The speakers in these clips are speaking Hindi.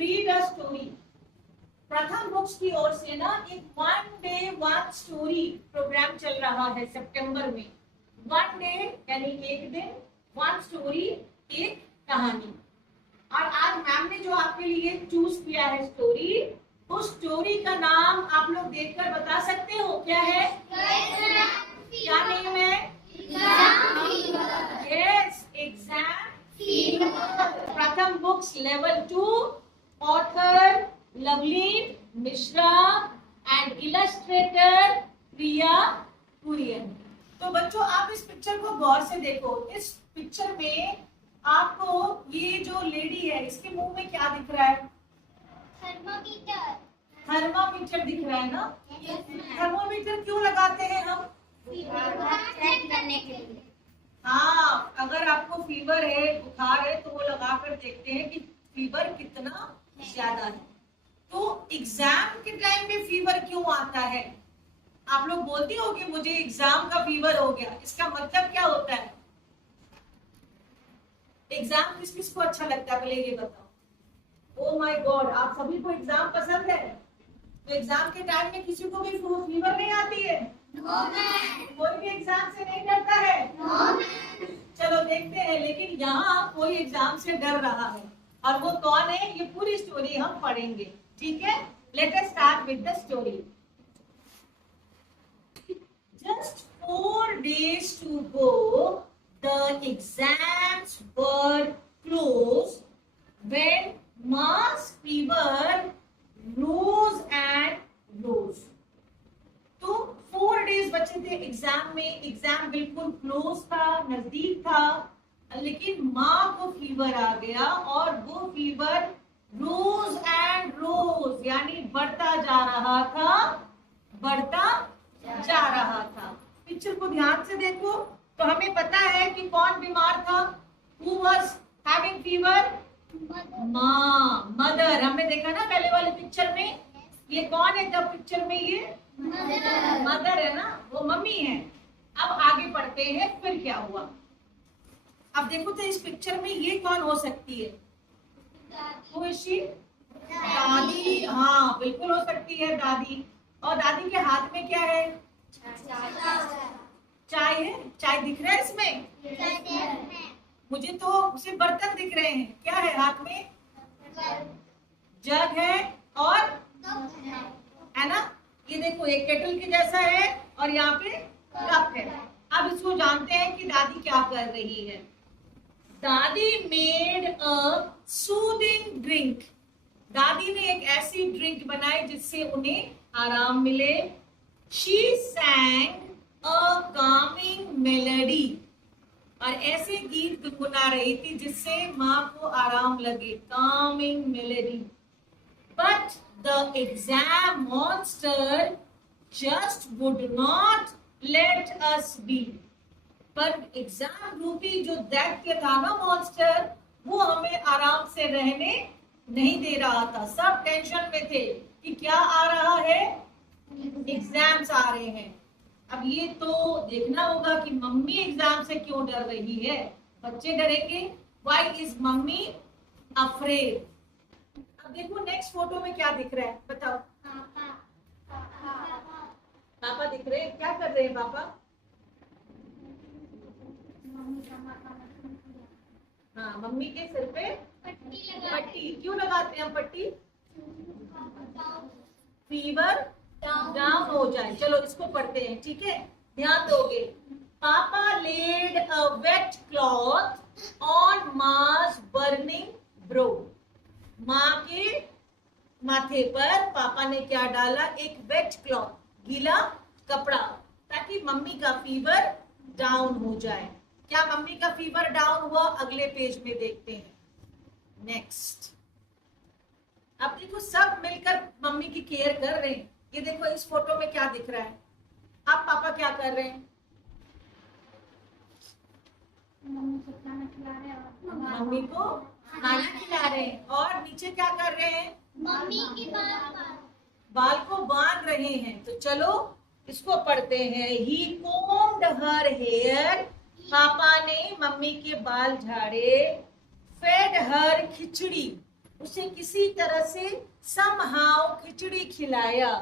read a story. प्रथम बुक्स की ओर से ना एक 1 day 1 story प्रोग्राम चल रहा है सितंबर में। 1 day यानी एक दिन 1 story, एक कहानी। और आज मैम ने जो आपके लिए चूज किया है स्टोरी, उस स्टोरी का नाम आप लोग देखकर बता सकते हो क्या है? क्या नेम है? Yes, exam fever. Pratham books level 2, author Loveleen Mishra and illustrator Priya Kurian. तो बच्चों आप इस पिक्चर को गौर से देखो। इस पिक्चर में आपको ये जो लेडी है इसके मुंह में क्या दिख रहा है? थर्मामीटर। थर्मामीटर दिख रहा है ना? थर्मामीटर क्यों लगाते हैं हम? चेक करने के लिए। हाँ, अगर आपको फीवर है, बुखार है, तो वो लगा कर देखते हैं कि फीवर कितना ज्यादा है। तो एग्जाम के टाइम में फीवर क्यों आता है? आप लोग बोलते हो कि मुझे एग्जाम का फीवर हो गया, इसका मतलब क्या होता है? एग्जाम किस किस को अच्छा लगता है, पहले ये बताओ। ओ माय गॉड, आप सभी को एग्जाम पसंद है? तो एग्जाम के टाइम में किसी को भी फीवर नहीं आती है? कोई भी एग्जाम से नहीं डरता है? चलो देखते हैं। लेकिन यहाँ कोई एग्जाम से डर रहा है, और वो कौन है ये पूरी स्टोरी हम पढ़ेंगे, ठीक है? Let us start with the story. Just 4 days to go, the exams were closed when mass fever rose and rose. तो 4 days बचे थे एग्जाम में। एग्जाम बिल्कुल क्लोज था, नजदीक था, लेकिन माँ को फीवर आ गया और वो फीवर रोज एंड रोज यानी बढ़ता जा रहा था, बढ़ता जा रहा था। पिक्चर को ध्यान से देखो तो हमें पता है कि कौन बीमार था। Who was having fever? माँ, मदर। हमने देखा ना पहले वाले पिक्चर में। ये कौन है तब पिक्चर में? ये मदर है ना, वो मम्मी है। अब आगे पढ़ते हैं फिर क्या हुआ। अब देखो तो इस पिक्चर में ये कौन हो सकती है? दादी। हाँ बिल्कुल हो सकती है दादी। और दादी के हाथ में क्या है? चाय है। चाय दिख रहा है इसमें? मुझे तो सिर्फ बर्तन दिख रहे हैं। क्या है हाथ में? जग है और है ना? ये देखो एक केटल के जैसा है और यहाँ पे कप है। अब इसको जानते हैं कि दादी क्या कर रही है। दादी मेड अ सूदिंग ड्रिंक। दादी ने एक ऐसी ड्रिंक बनाई जिससे उन्हें आराम मिले। She sang a calming melody। और ऐसे गीत गुनगुना रही थी जिससे माँ को आराम लगे। calming melody। But the exam monster just would not let us be। पर एग्जाम रूपी जो दैत्य था ना, मॉन्स्टर, वो हमें आराम से रहने नहीं दे रहा था। सब टेंशन में थे कि क्या आ रहा है? एग्जाम्स आ रहे हैं। अब ये तो देखना होगा कि मम्मी एग्जाम से क्यों डर रही है। बच्चे डरेंगे। Why is mummy afraid? अब देखो नेक्स्ट फोटो में क्या दिख रहा है, बताओ। पापा दिख रहे हैं। क्या कर रहे हैं पापा? हाँ, मम्मी के सिर पे पट्टी। क्यों लगाते हैं हम पट्टी? फीवर डाउन हो जाए। चलो इसको पढ़ते हैं, ठीक है? ध्यान दोगे। पापा laid a wet cloth on Ma's burning brow. माँ के माथे पर पापा ने क्या डाला? एक वेट क्लॉथ, गीला कपड़ा, ताकि मम्मी का फीवर डाउन हो जाए। क्या मम्मी का फीवर डाउन हुआ? अगले पेज में देखते हैं। नेक्स्ट। अब देखो सब मिलकर मम्मी की केयर कर रहे हैं। ये देखो इस फोटो में क्या दिख रहा है? अब पापा क्या कर रहे हैं? मम्मी को खाना खिला रहे हैं। और नीचे क्या कर रहे हैं? मम्मी के बाल को बांध रहे हैं। तो चलो इसको पढ़ते हैं। ही कोम्ड हर हेयर। पापा ने मम्मी के बाल झाड़े। फेड हर खिचड़ी। उसे किसी तरह से somehow खिचड़ी खिलाया,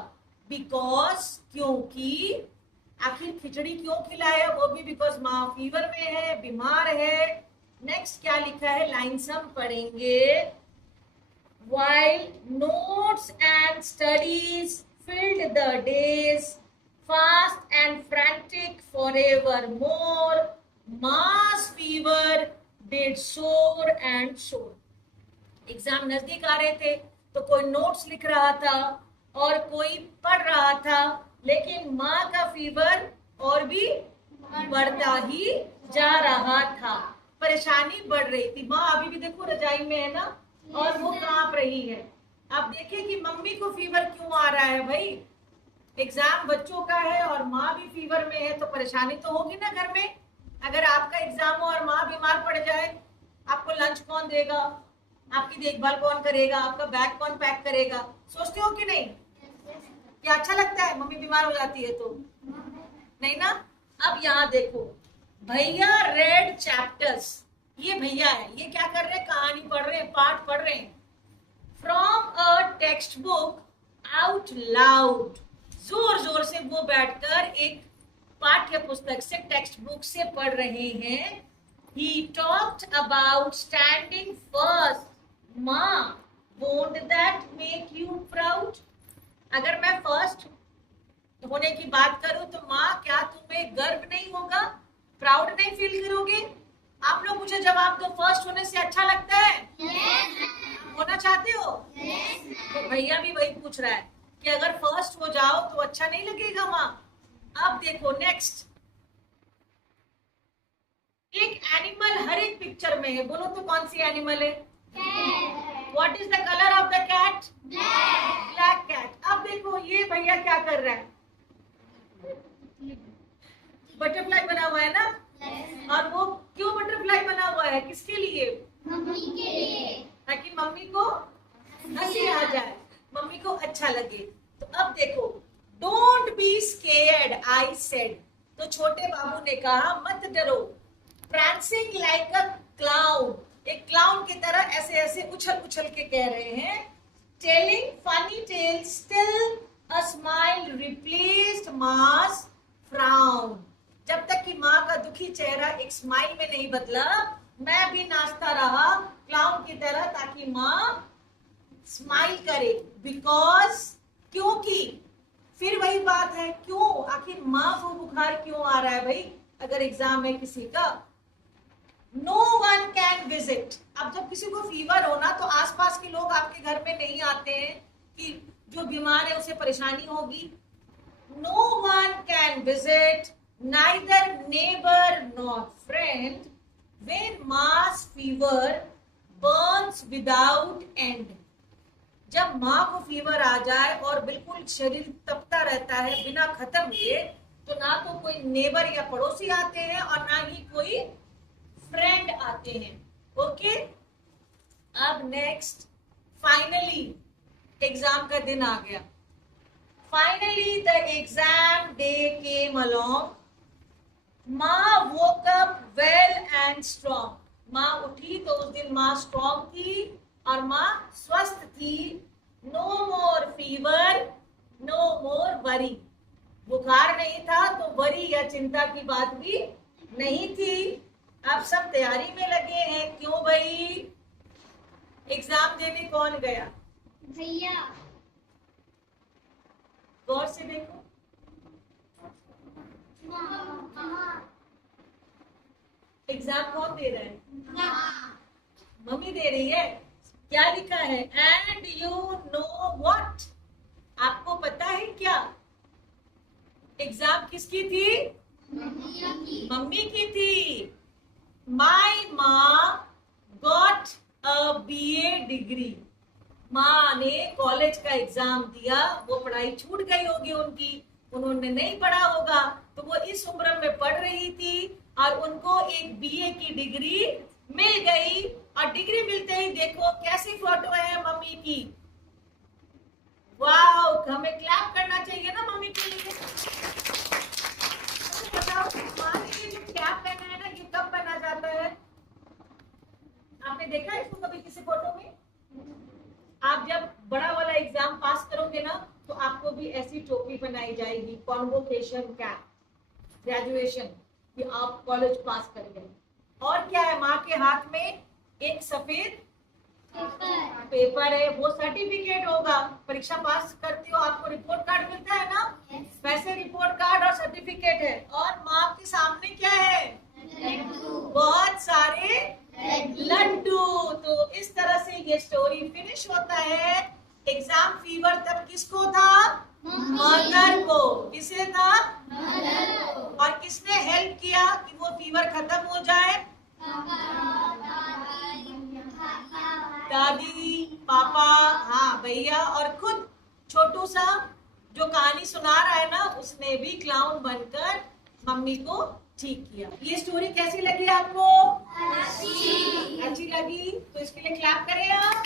बिकॉज क्योंकि, आखिर खिचड़ी क्यों खिलाया, वो भी बिकॉज माँ फीवर में है, बीमार है। नेक्स्ट क्या लिखा है, लाइन्स हम पढ़ेंगे। While notes and studies filled the days, fast and frantic forevermore, mass fever did soar and soar. Exam नजदीक आ रहे थे तो कोई नोट्स लिख रहा था और कोई पढ़ रहा था, लेकिन माँ का फीवर और भी बढ़ता ही जा रहा था, परेशानी बढ़ रही थी। माँ अभी भी देखो रजाई में है ना, और वो कांप रही है। अब देखिए कि मम्मी को फीवर क्यों आ रहा है भाई, एग्जाम बच्चों का है और माँ भी फीवर में है, तो परेशानी तो होगी ना घर में। अगर आपका एग्जाम हो और माँ बीमार पड़ जाए, आपको लंच कौन देगा, आपकी देखभाल कौन करेगा, आपका बैग कौन पैक करेगा, सोचते हो कि नहीं? क्या अच्छा लगता है मम्मी बीमार हो जाती है तो? नहीं ना। अब यहाँ देखो, भैया रेड चैप्टर्स, ये भैया है, ये क्या कर रहे हैं, कहानी पढ़ रहे हैं, पाठ पढ़ रहे हैं। From a text book out loud, जोर जोर से वो बैठकर एक पाठ्य पुस्तक से, टेक्स्ट बुक से पढ़ रहे हैं। He talked about standing first. माँ, won't that make you proud? अगर मैं फर्स्ट होने की बात करूं तो माँ, क्या तुम्हें गर्व नहीं होगा, प्राउड नहीं फील करोगे? आप लोग मुझे जवाब दो, फर्स्ट होने से अच्छा लगता है? yes, होना चाहते हो? yes, तो भैया भी वही पूछ रहा है कि अगर फर्स्ट हो जाओ तो अच्छा नहीं लगेगा माँ। अब देखो नेक्स्ट, एक एनिमल हर एक पिक्चर में है, बोलो तो कौन सी एनिमल है? What is the color of the cat? Black cat. अब देखो ये भैया क्या कर रहा है, बटरफ्लाई बना हुआ है ना, और वो क्यों बटरफ्लाई बना हुआ है, किसके लिए? मम्मी के लिए, ताकि मम्मी को हंसी आ जाए, मम्मी को अच्छा लगे। तो अब देखो, don't be scared I said, तो छोटे बाबू ने कहा मत डरो। प्रांसिंग लाइक अ क्लाउन, एक क्लाउन की तरह ऐसे ऐसे उछल उछल के कह रहे हैं। Telling funny tale still a smile replaced Ma's frown, जब तक कि माँ का दुखी चेहरा एक स्माइल में नहीं बदला, मैं भी नाचता रहा क्लाउन की तरह, ताकि माँ स्माइल करे। बिकॉज, क्योंकि, फिर वही बात है, क्यों, आखिर माँ को बुखार क्यों आ रहा है भाई, अगर एग्जाम है किसी का। नो वन कैन विजिट, अब जब किसी को फीवर हो ना, तो आसपास के लोग आपके घर में नहीं आते हैं कि जो बीमार है उसे परेशानी होगी। No one can visit, neither neighbour nor friend, when Ma's fever burns without end, जब माँ को फीवर आ जाए और बिल्कुल शरीर तपता रहता है बिना खत्म किए, तो ना तो कोई नेबर या पड़ोसी आते हैं और ना ही कोई फ्रेंड आते हैं। ओके, अब नेक्स्ट, फाइनली एग्जाम का दिन आ गया। Finally the exam day came along, माँ woke up well and strong, माँ उठी तो उस दिन माँ स्ट्रॉन्ग थी और माँ स्वस्थ थी। नो मोर फीवर, नो मोर वरी, बुखार नहीं था तो वरी या चिंता की बात भी नहीं थी। अब सब तैयारी में लगे हैं, क्यों भाई? एग्जाम देने कौन गया? भैया, गौर से देखो, एग्जाम कौन दे रहा है? मम्मी दे रही है। क्या लिखा है? एंड यू नो व्हाट, आपको पता है क्या? एग्जाम किसकी थी? मम्मी की थी। माई माँ गॉट अ BA डिग्री, माँ ने कॉलेज का एग्जाम दिया, वो पढ़ाई छूट गई होगी उनकी, उन्होंने नहीं पढ़ा होगा, तो वो इस उम्र में पढ़ रही थी और उनको एक BA की डिग्री मिल गई। और डिग्री मिलते ही देखो कैसी फोटो है मम्मी की, वाओ, हमें क्लैप करना चाहिए ना मम्मी के लिए। बताओ, माँ के लिए जो क्लैप करना है ना, ये कब बना जाता है? आपने देखा इसको कभी किसी फोटो में? जब बड़ा वाला एग्जाम पास करोगे ना तो आपको भी ऐसी टोपी बनाई जाएगी, कॉन्वोकेशन कैप, ग्रेजुएशन, कि आप कॉलेज पास कर गए। और क्या है, माँ के हाथ में एक सफेद पेपर है, वो सर्टिफिकेट होगा। परीक्षा पास करते हो आपको रिपोर्ट कार्ड मिलता है ना, वैसे रिपोर्ट कार्ड और सर्टिफिकेट है। और माँ के सामने क्या है, बहुत सारे लड्डू। तो इस तरह से ये स्टोरी फिनिश होता है। एग्जाम फीवर तब किसको था, मदर को। किसे था, और किसने हेल्प किया कि वो फीवर खत्म हो जाए, दादी, पापा, हाँ भैया, और खुद छोटू सा जो कहानी सुना रहा है ना, उसने भी क्लाउन बनकर मम्मी को ठीक किया। ये स्टोरी कैसी लगी आपको, अच्छी लगी? तो इसके लिए क्लैप करें आप।